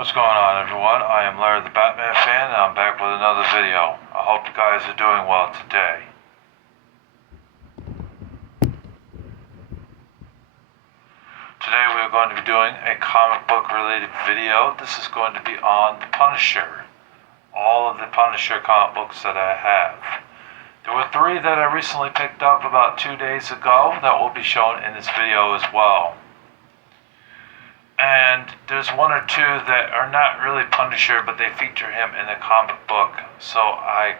What's going on, everyone? I am Larry the Batman fan, and I'm back with another video. I hope you guys are doing well today. Today we are going to be doing a comic book related video. This is going to be on the Punisher. All of the Punisher comic books that I have. There were 3 that I recently picked up about 2 days ago that will be shown in this video as well. And there's 1 or 2 that are not really Punisher, but they feature him in a comic book. So I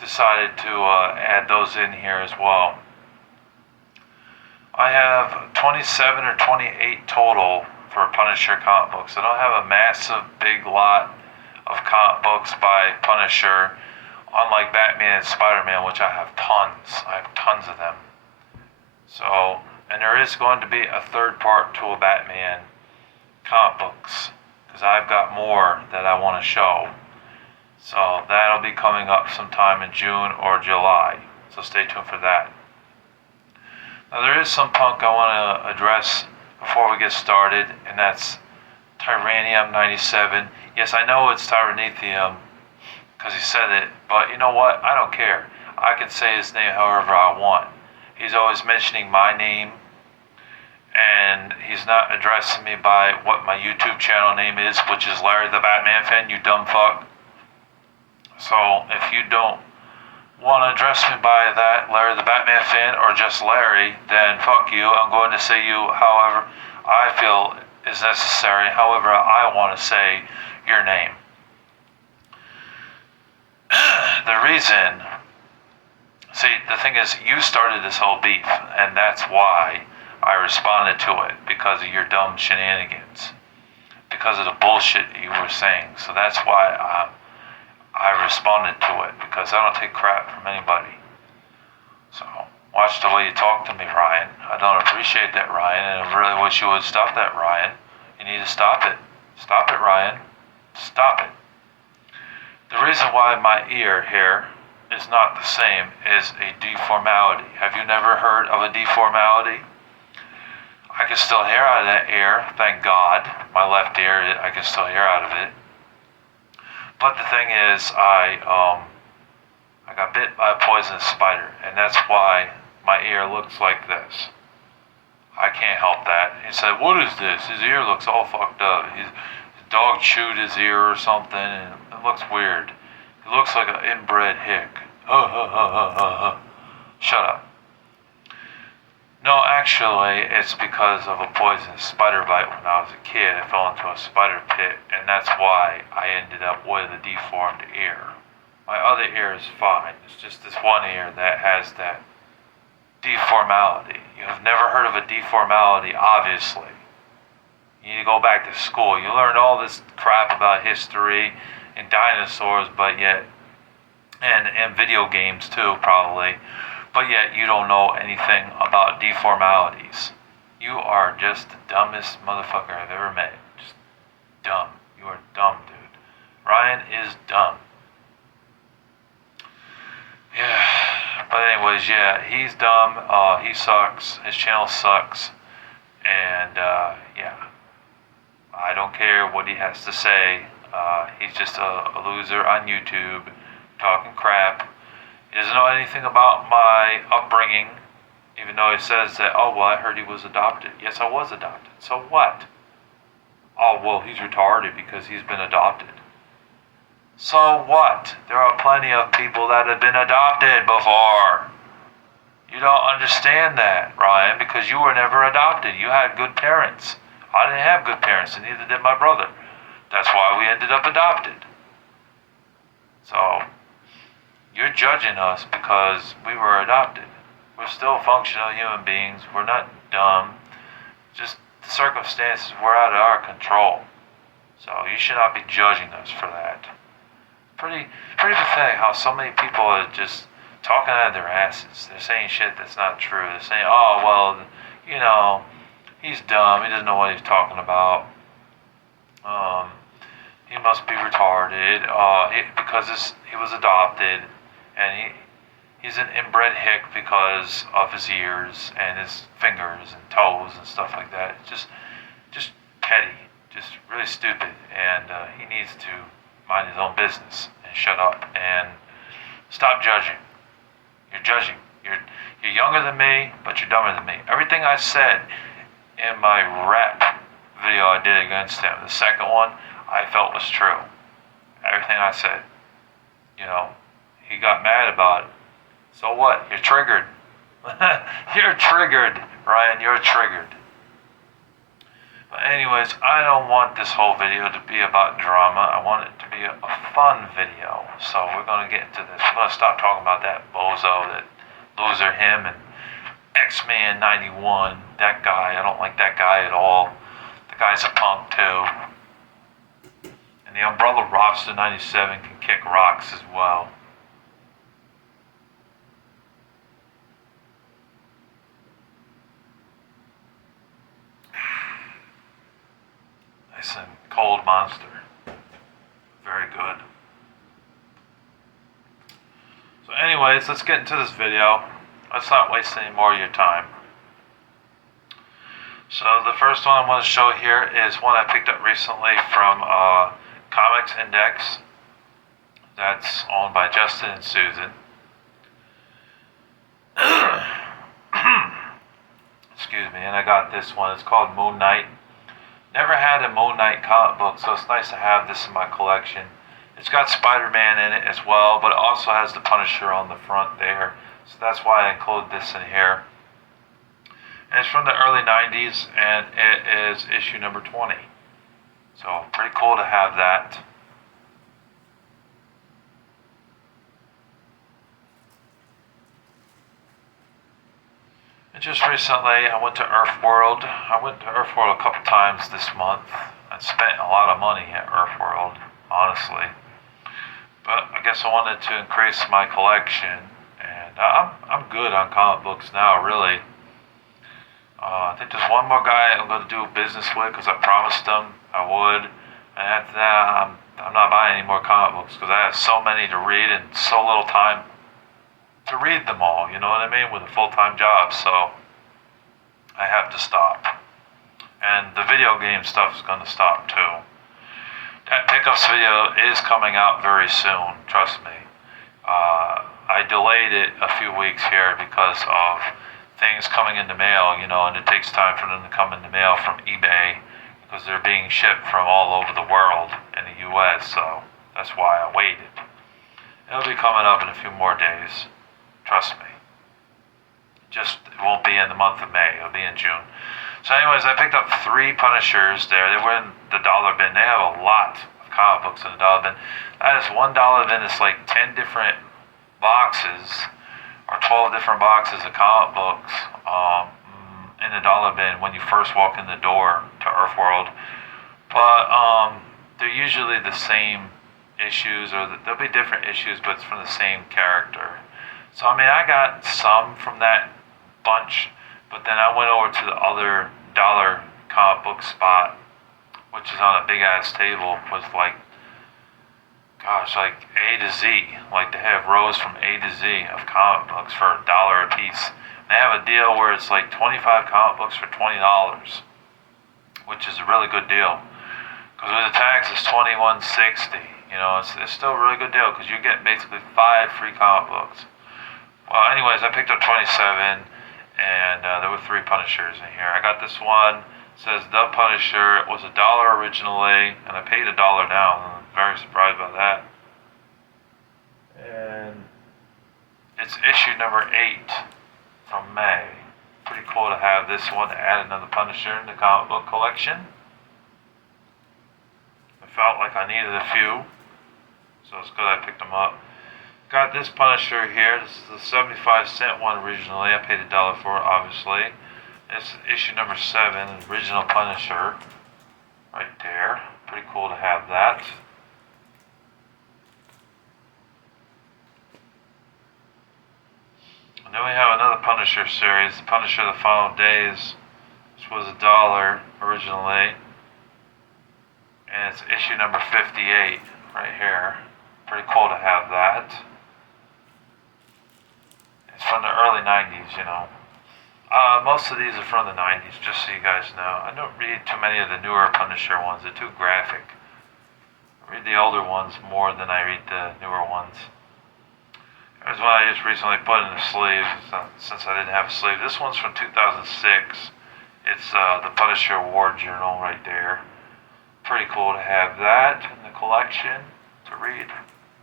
decided to add those in here as well. I have 27 or 28 total for Punisher comic books. I don't have a massive big lot of comic books by Punisher, unlike Batman and Spider-Man, which I have tons. I have tons of them. So, and there is going to be a 3rd part to a Batman comic books, because I've got more that I want to show. So that'll be coming up sometime in June or July. So stay tuned for that. Now there is some punk I want to address before we get started, and that's Tyrannium 97. Yes, I know it's tyrannotherium because he said it, but you know what? I don't care. I can say his name however I want. He's always mentioning my name, and he's not addressing me by what my YouTube channel name is, which is Larry the Batman fan, you dumb fuck. So if you don't want to address me by that, Larry the Batman fan, or just Larry, then fuck you. I'm going to say you however I feel is necessary, however I want to say your name. The reason, see, the thing is, you started this whole beef, and that's why I responded to it, because of your dumb shenanigans, because of the bullshit you were saying. So that's why I responded to it, because I don't take crap from anybody. So watch the way you talk to me, Ryan. I don't appreciate that, Ryan, and I really wish you would stop that, Ryan. You need to stop it. Stop it, Ryan. Stop it. The reason why my ear here is not the same is a deformality. Have you never heard of a deformality? I can still hear out of that ear, thank God. My left ear, I can still hear out of it. But the thing is, I got bit by a poisonous spider, and that's why my ear looks like this. I can't help that. He said, "What is this? His ear looks all fucked up. His dog chewed his ear or something, and it looks weird. He looks like an inbred hick." Shut up. No, actually, it's because of a poisonous spider bite when I was a kid. I fell into a spider pit, and that's why I ended up with a deformed ear. My other ear is fine. It's just this one ear that has that deformality. You have never heard of a deformality, obviously. You need to go back to school. You learned all this crap about history and dinosaurs, but yet, and video games too, probably. But yet you don't know anything about deformalities. You are just the dumbest motherfucker I've ever met. Just dumb. You are dumb, dude. Ryan is dumb. Yeah. But anyways, yeah, he's dumb. He sucks. His channel sucks. And yeah. I don't care what he has to say. He's just a loser on YouTube, talking crap. He doesn't know anything about my upbringing, even though he says that, "Oh, well, I heard he was adopted." Yes, I was adopted. So what? "Oh, well, he's retarded because he's been adopted." So what? There are plenty of people that have been adopted before. You don't understand that, Ryan, because you were never adopted. You had good parents. I didn't have good parents, and neither did my brother. That's why we ended up adopted. So you're judging us because we were adopted. We're still functional human beings. We're not dumb. Just the circumstances were out of our control. So you should not be judging us for that. Pretty pathetic how so many people are just talking out of their asses. They're saying shit that's not true. They're saying, "Oh, well, you know, he's dumb. He doesn't know what he's talking about. He must be retarded because he was adopted, and he's an inbred hick because of his ears and his fingers and toes and stuff like that." Just petty, just really stupid, and he needs to mind his own business and shut up and stop judging. You're judging. You're younger than me, but you're dumber than me. Everything I said in my rap video I did against him, the second one, I felt was true. Everything I said. He got mad about it. So what? You're triggered. You're triggered, Ryan. You're triggered. But anyways, I don't want this whole video to be about drama. I want it to be a fun video. So we're going to get into this. We're going to stop talking about that bozo, that loser him, and X-Man 91. That guy. I don't like that guy at all. The guy's a punk too. And the Umbrella Robster 97 can kick rocks as well. Nice and cold monster. Very good. So anyways, let's get into this video. Let's not waste any more of your time. So the first one I want to show here is one I picked up recently from Comics Index. That's owned by Justin and Susan. Excuse me, and I got this one. It's called Moon Knight. Never had a Moon Knight comic book, so it's nice to have this in my collection. It's got Spider-Man in it as well, but it also has the Punisher on the front there. So that's why I included this in here. And it's from the early 90s, and it is issue number 20. So pretty cool to have that. And just recently, I went to Earthworld. I went to Earthworld a couple times this month. I spent a lot of money at Earthworld, honestly. But I guess I wanted to increase my collection, and I'm good on comic books now, really. I think there's one more guy I'm going to do business with because I promised him I would. And after that, I'm not buying any more comic books because I have so many to read and so little time to read them all, you know what I mean, with a full-time job, so I have to stop. And the video game stuff is going to stop too. That pickups video is coming out very soon, trust me. I delayed it a few weeks here because of things coming in the mail, and it takes time for them to come in the mail from eBay because they're being shipped from all over the world in the US, so that's why I waited. It'll be coming up in a few more days. Trust me. It won't be in the month of May. It'll be in June. So anyways, I picked up 3 Punishers there. They were in the dollar bin. They have a lot of comic books in the dollar bin. That is $1 bin. It's like 10 different boxes or 12 different boxes of comic books in the dollar bin when you first walk in the door to Earthworld. But they're usually the same issues, or there'll be different issues, but it's from the same character. So, I got some from that bunch, but then I went over to the other dollar comic book spot, which is on a big-ass table with, like A to Z. Like, they have rows from A to Z of comic books for $1 a piece. And they have a deal where it's like 25 comic books for $20, which is a really good deal. Because with the tax, it's $21.60. It's still a really good deal because you get basically 5 free comic books. Well, anyways, I picked up 27, and there were 3 Punishers in here. I got this one. It says The Punisher. It was $1 originally, and I paid $1 now. I'm very surprised by that. And it's issue number 8 from May. Pretty cool to have this one to add another Punisher in the comic book collection. I felt like I needed a few, so it's good I picked them up. Got this Punisher here. This is the 75-cent one originally. I paid $1 for it, obviously. It's issue number 7, original Punisher. Right there. Pretty cool to have that. And then we have another Punisher series, the Punisher The Final Days. This was $1 originally. And it's issue number 58 right here. Pretty cool to have that. It's from the early 90s, Most of these are from the 90s, just so you guys know. I don't read too many of the newer Punisher ones. They're too graphic. I read the older ones more than I read the newer ones. There's one I just recently put in the sleeve since I didn't have a sleeve. This one's from 2006. It's the Punisher War Journal right there. Pretty cool to have that in the collection to read.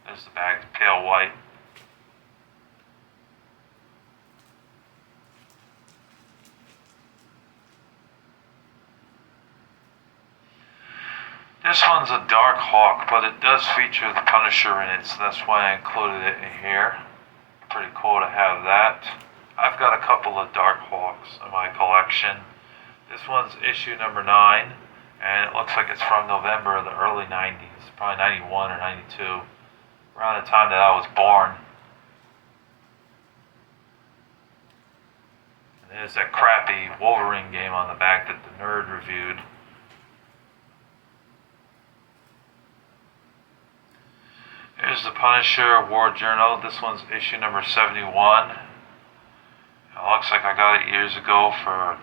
There's the bag, pale white. This one's a Dark Hawk, but it does feature the Punisher in it, so that's why I included it in here. Pretty cool to have that. I've got a couple of Dark Hawks in my collection. This one's issue number 9, and it looks like it's from November of the early 90s, probably 91 or 92, around the time that I was born. And there's that crappy Wolverine game on the back that the nerd reviewed. Here's the Punisher War Journal. This one's issue number 71. It looks like I got it years ago for $1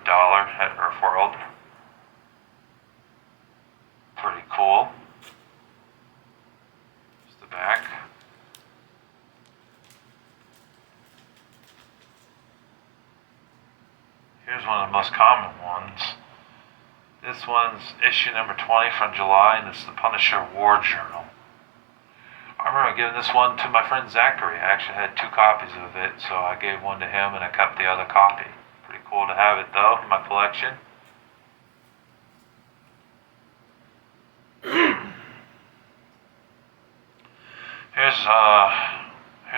at Earthworld. Pretty cool. Here's the back. Here's one of the most common ones. This one's issue number 20 from July, and it's the Punisher War Journal. I remember giving this one to my friend Zachary. I actually had 2 copies of it, so I gave one to him and I kept the other copy. Pretty cool to have it though in my collection. Here's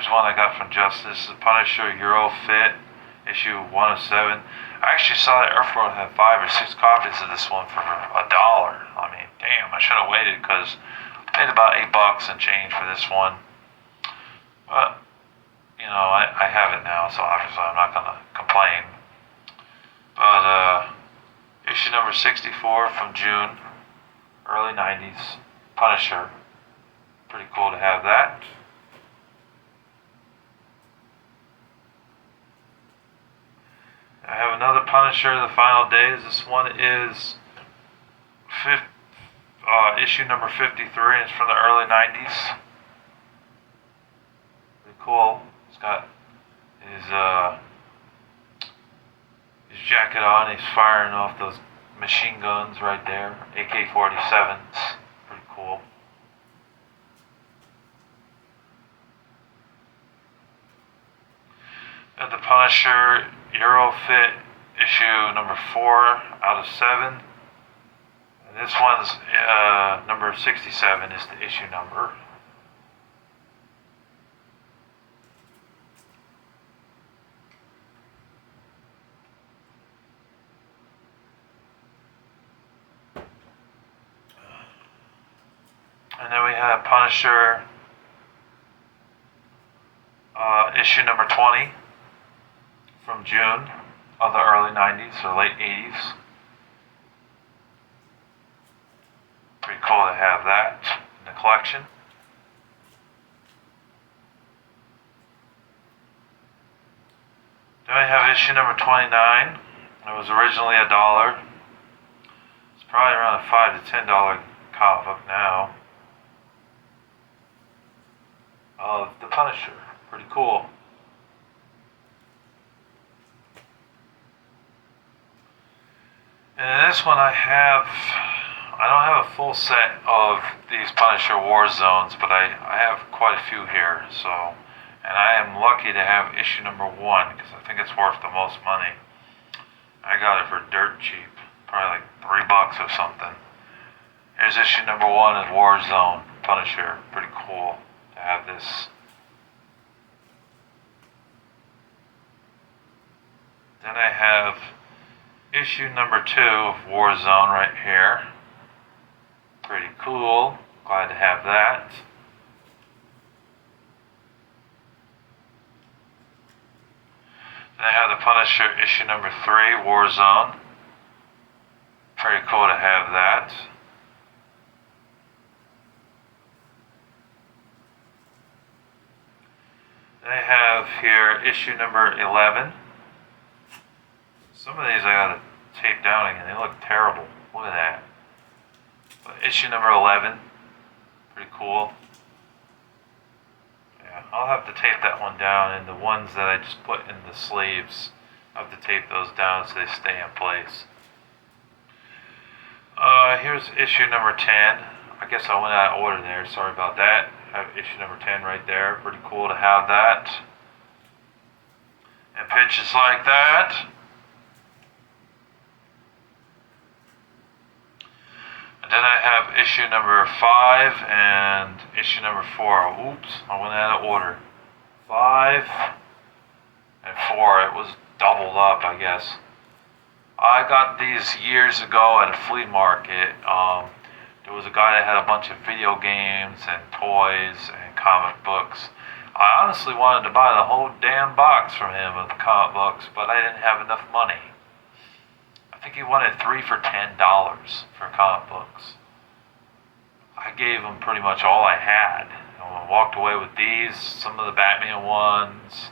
one I got from Justice. The Punisher Euro Fit, issue 1 of 7. I actually saw that Earthworld had 5 or 6 copies of this one for $1. I mean, damn, I should have waited because paid about $8 and change for this one. But, you know, I have it now, so obviously I'm not going to complain. But, issue number 64 from June, early 90s, Punisher. Pretty cool to have that. I have another Punisher, The Final Days. This one is issue number 53, and it's from the early 90s. Pretty cool. He's got his jacket on. He's firing off those machine guns right there, AK-47s. Pretty cool. Got the Punisher Eurofit issue number 4 out of 7. This one's number 67 is the issue number. And then we have Punisher issue number 20 from June of the early 90s or late 80s. Pretty cool to have that in the collection. Then we have issue number 29. It was originally $1. It's probably around a $5 to $10 comic book now. Of the Punisher. Pretty cool. And this one I don't have a full set of these Punisher War Zones, but I have quite a few here, so, and I am lucky to have issue number 1, because I think it's worth the most money. I got it for dirt cheap, probably like $3 or something. Here's issue number 1 of War Zone, Punisher, pretty cool to have this. Then I have issue number 2 of Warzone right here. Pretty cool. Glad to have that. Then I have the Punisher issue number 3, Warzone. Pretty cool to have that. Then I have here issue number 11. Some of these I gotta tape down again. They look terrible. Look at that. But issue number 11. Pretty cool. Yeah, I'll have to tape that one down, and the ones that I just put in the sleeves, I'll have to tape those down so they stay in place. Here's issue number 10. I guess I went out of order there. Sorry about that. I have issue number 10 right there. Pretty cool to have that. And pitches like that. And then I have issue number 5 and issue number 4. Oops, I went out of order. 5 and 4. It was doubled up, I guess. I got these years ago at a flea market. There was a guy that had a bunch of video games and toys and comic books. I honestly wanted to buy the whole damn box from him of the comic books, but I didn't have enough money. I think he wanted 3 for $10 for comic books. I gave him pretty much all I had. I walked away with these, some of the Batman ones,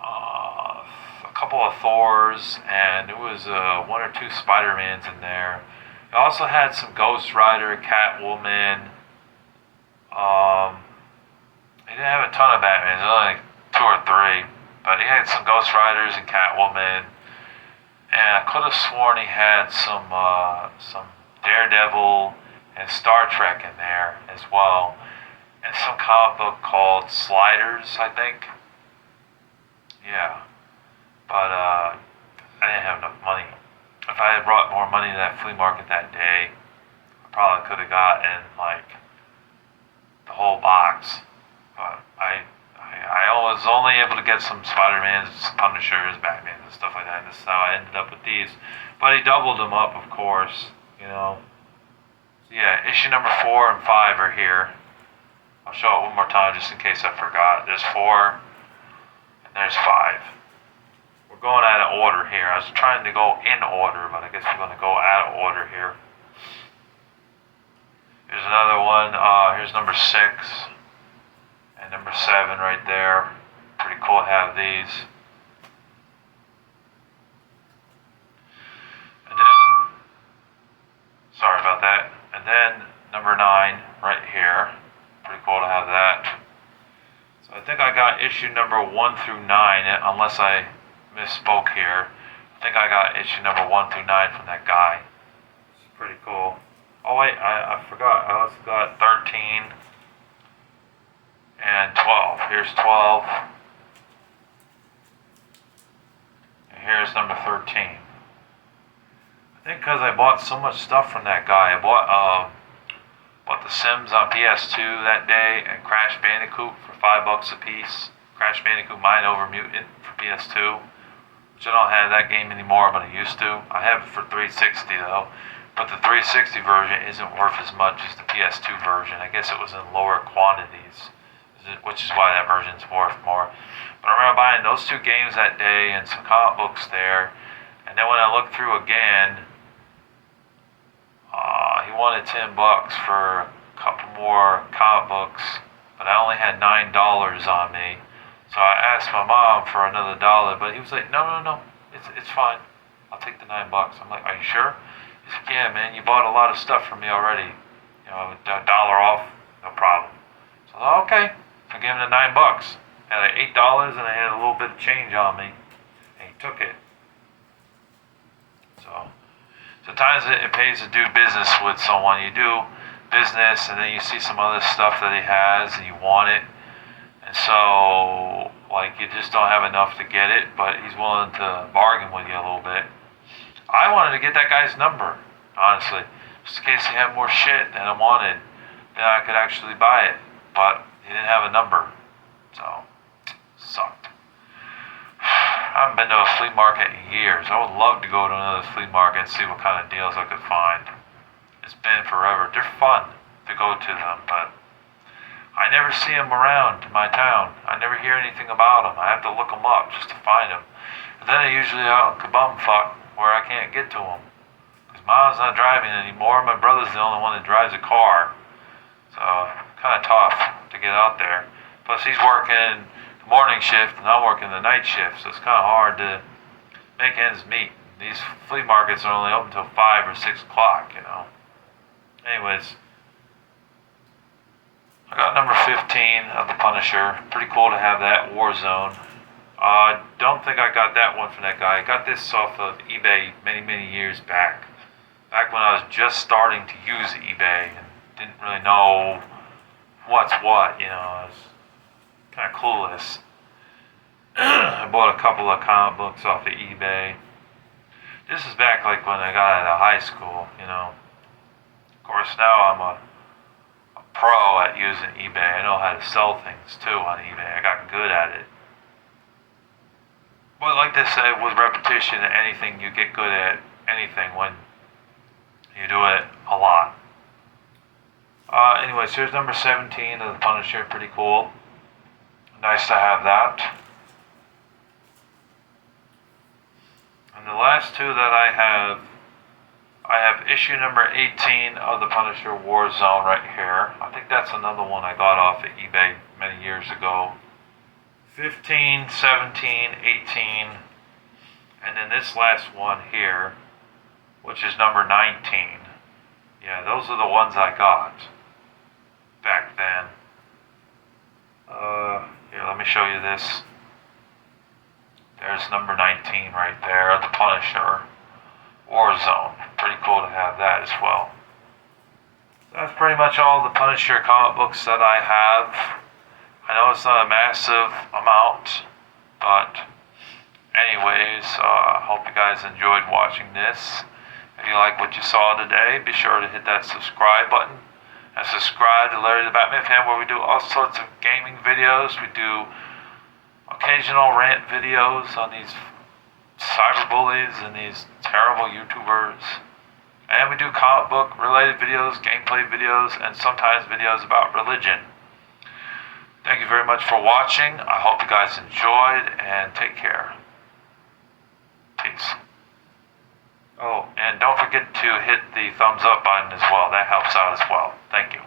a couple of Thors, and there was 1 or 2 Spider-Mans in there. It also had some Ghost Rider, Catwoman. He didn't have a ton of Batmans, only like 2 or 3, but he had some Ghost Riders and Catwoman. And I could have sworn he had some Daredevil and Star Trek in there as well, and some comic book called Sliders, I think. Yeah, but I didn't have enough money. If I had brought more money to that flea market that day, I probably could have gotten like the whole box. But I was only able to get some Spider-Mans, Punishers, Batman, and stuff like that. And this is how I ended up with these. But he doubled them up, of course, you know. So yeah, issue number 4 and 5 are here. I'll show it one more time just in case I forgot. There's 4 and there's 5. We're going out of order here. I was trying to go in order, but I guess we're going to go out of order here. Here's another one. Here's number 6 and number 7 right there. Pretty cool to have these. And then, sorry about that. And then number 9 right here. Pretty cool to have that. So I think I got issue number 1 through 9, unless I misspoke here. I think I got issue number 1 through 9 from that guy. It's pretty cool. Oh wait, I forgot. I also got 13 and 12. Here's 12. And here's number 13. I think because I bought so much stuff from that guy. I bought the Sims on PS2 that day and Crash Bandicoot for $5 a piece. Crash Bandicoot Mind Over Mutant for PS2. Which I don't have that game anymore, but I used to. I have it for 360 though. But the 360 version isn't worth as much as the PS2 version. I guess it was in lower quantities, which is why that version's worth more. But I remember buying those 2 games that day and some comic books there. And then when I looked through again, he wanted $10 for a couple more comic books, but I only had $9 on me. So I asked my mom for another $1, but he was like, no, it's fine. I'll take the $9. I'm like, are you sure? He's like, yeah, man, you bought a lot of stuff from me already. You know, $1 off, no problem. So I thought, okay. So I gave him the $9. I had like $8 and I had a little bit of change on me. And he took it. So sometimes it pays to do business with someone. You do business and then you see some other stuff that he has and you want it. And so, like, you just don't have enough to get it, but he's willing to bargain with you a little bit. I wanted to get that guy's number, honestly, just in case he had more shit than I wanted. Then I could actually buy it, but he didn't have a number, so sucked. I haven't been to a flea market in years. I would love to go to another flea market and see what kind of deals I could find. It's been forever. They're fun to go to them, but I never see them around in my town. I never hear anything about them. I have to look them up just to find them. And then they're usually out in kabumfuck where I can't get to them. Because Mom's not driving anymore. My brother's the only one that drives a car. So, kind of tough to get out there. Plus, he's working the morning shift and I'm working the night shift. So, it's kind of hard to make ends meet. These flea markets are only open till 5 or 6 o'clock, you know. Anyways, I got number 15 of the Punisher. Pretty cool to have that, Warzone. I don't think I got that one from that guy. I got this off of eBay many years back. Back when I was just starting to use eBay and didn't really know what's what, you know. I was kind of clueless. I bought a couple of comic books off of eBay. This is back like when I got out of high school, you know. Of course, now I'm a pro at using eBay. I know how to sell things too on eBay. I got good at it. But like they say, with repetition, anything, you get good at anything when you do it a lot. Anyways, here's number 17 of the Punisher. Pretty cool. Nice to have that. And the last two that I have issue number 18 of the Punisher Warzone right here. I think that's another one I got off of eBay many years ago. 15, 17, 18, and then this last one here, which is number 19. Yeah, those are the ones I got back then. Here, let me show you this. There's number 19 right there, the Punisher Warzone. Pretty cool to have that as well. That's pretty much all the Punisher comic books that I have. I know it's not a massive amount, but anyways, hope you guys enjoyed watching this. If you like what you saw today, be sure to hit that subscribe button and subscribe to Larry the Batman Fan, where we do all sorts of gaming videos. We do occasional rant videos on these cyberbullies and these terrible YouTubers. And we do comic book related videos, gameplay videos, and sometimes videos about religion. Thank you very much for watching. I hope you guys enjoyed, and take care. Peace. Oh, and don't forget to hit the thumbs up button as well. That helps out as well. Thank you.